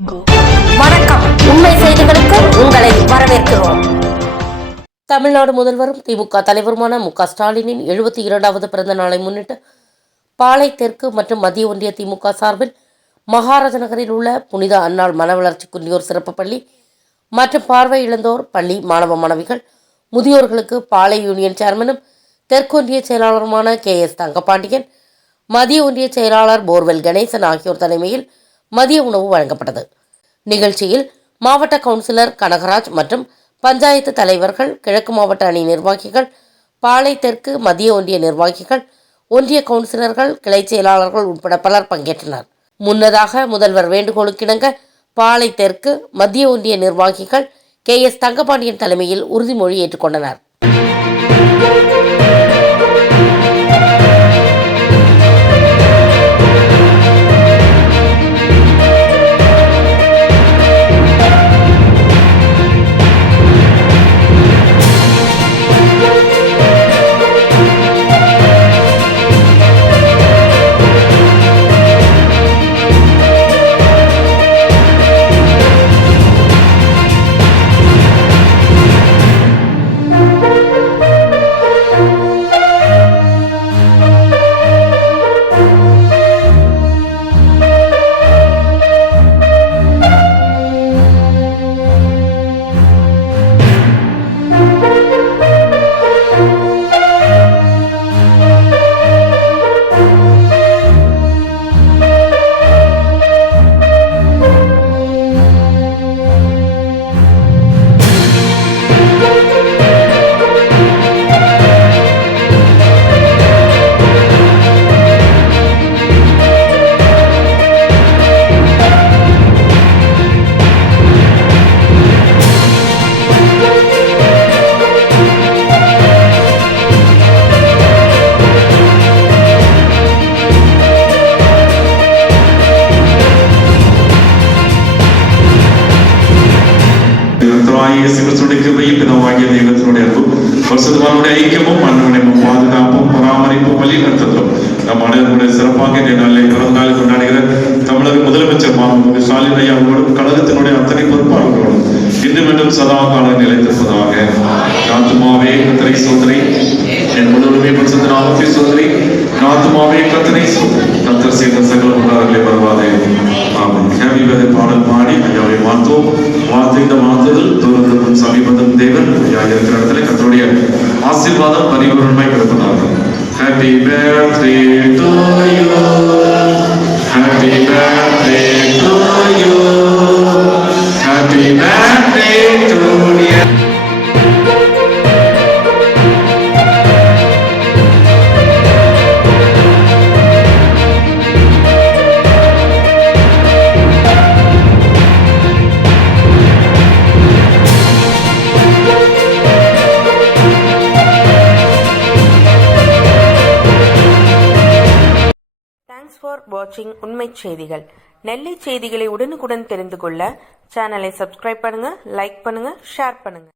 வணக்கம். உண்மை செய்திகளுக்கு உங்களை வரவேற்கிறோம். தமிழ்நாடு முதல்வரும் திமுக தலைவருமான மு.க.ஸ்டாலினின் 72வது பிறந்த நாளை முன்னிட்டு பாளை தெற்கு மற்றும் மத்திய ஒன்றிய திமுக சார்பில் மகாராஜ நகரில் உள்ள புனித அன்னாள் மனவளர்ச்சி குன்றியோர் சிறப்பு பள்ளி மற்றும் பார்வை இழந்தோர் பள்ளி மாணவ மாணவிகள் முதியோர்களுக்கு பாளை யூனியன் சேர்மனும் தெற்கு ஒன்றிய செயலாளருமான கே.எஸ். தங்கபாண்டியன், மத்திய ஒன்றிய செயலாளர் போர்வெல் கணேசன் ஆகியோர் தலைமையில் மதிய உணவு வழங்கப்பட்டது. நிகழ்ச்சியில் மாவட்ட கவுன்சிலர் கனகராஜ் மற்றும் பஞ்சாயத்து தலைவர்கள், கிழக்கு மாவட்ட அணி நிர்வாகிகள், பாளை தெற்கு மத்திய ஒன்றிய நிர்வாகிகள், ஒன்றிய கவுன்சிலர்கள், கிளை செயலாளர்கள் உட்பட பலர் பங்கேற்றனர். முன்னதாக முதல்வர் வேண்டுகோளுக்கிணங்க பாளை தெற்கு மத்திய ஒன்றிய நிர்வாகிகள் கே.எஸ். தங்கபாண்டியன் தலைமையில் உறுதிமொழி ஏற்றுக்கொண்டனர். பிதாவாகிய தெய்வத்தினுடைய அன்பும் பரிசுத்தவானுடைய ஐக்கியமும் அன்பும் பாதுகாப்பும் பராமரிப்பும் வழி நடத்துதலும் நம் அனைவருடைய சிறப்பாக இந்த நாளில் பிறந்த நாளை கொண்டாடுகிற தமிழக முதலமைச்சர் மாண்புமிகு ஸ்டாலின் ஐயா அவர்களோடும் கழகத்தினுடைய அத்தனை பொறுப்பாளர்களோடும் இன்னும் மீண்டும் சதா காலம் நிலைத்திருப்பதாக. நாத்துமாவே கத்தனை சோதனை, என் முழுவதுமே பரிசுத்த நாமத்தை சோதனை, நாத்துமாவே கத்தனை சோதனை, கத்தர் செய்த சகல உண்டாரங்களை வருவாதே. ஆமாம். ஹேவி வேதை பாடல் பாடி ஐயாவை மாற்றுவோம். இந்த மாற்றுதல் தூரத்திற்கும் சமீபத்தும் தேவன் ஐயா இருக்கிற இடத்துல கத்தருடைய ஆசீர்வாதம் பரிபூரணமாய் கிடைப்பதாக. Happy birthday to you, happy birthday to you, happy birthday to you. Thanks for watching உண்மை செய்திகள். நெல்லை செய்திகளை உடனுக்குடன் தெரிந்து கொள்ள சேனலை சப்ஸ்கிரைப் பண்ணுங்க, லைக் பண்ணுங்க, ஷேர் பண்ணுங்க.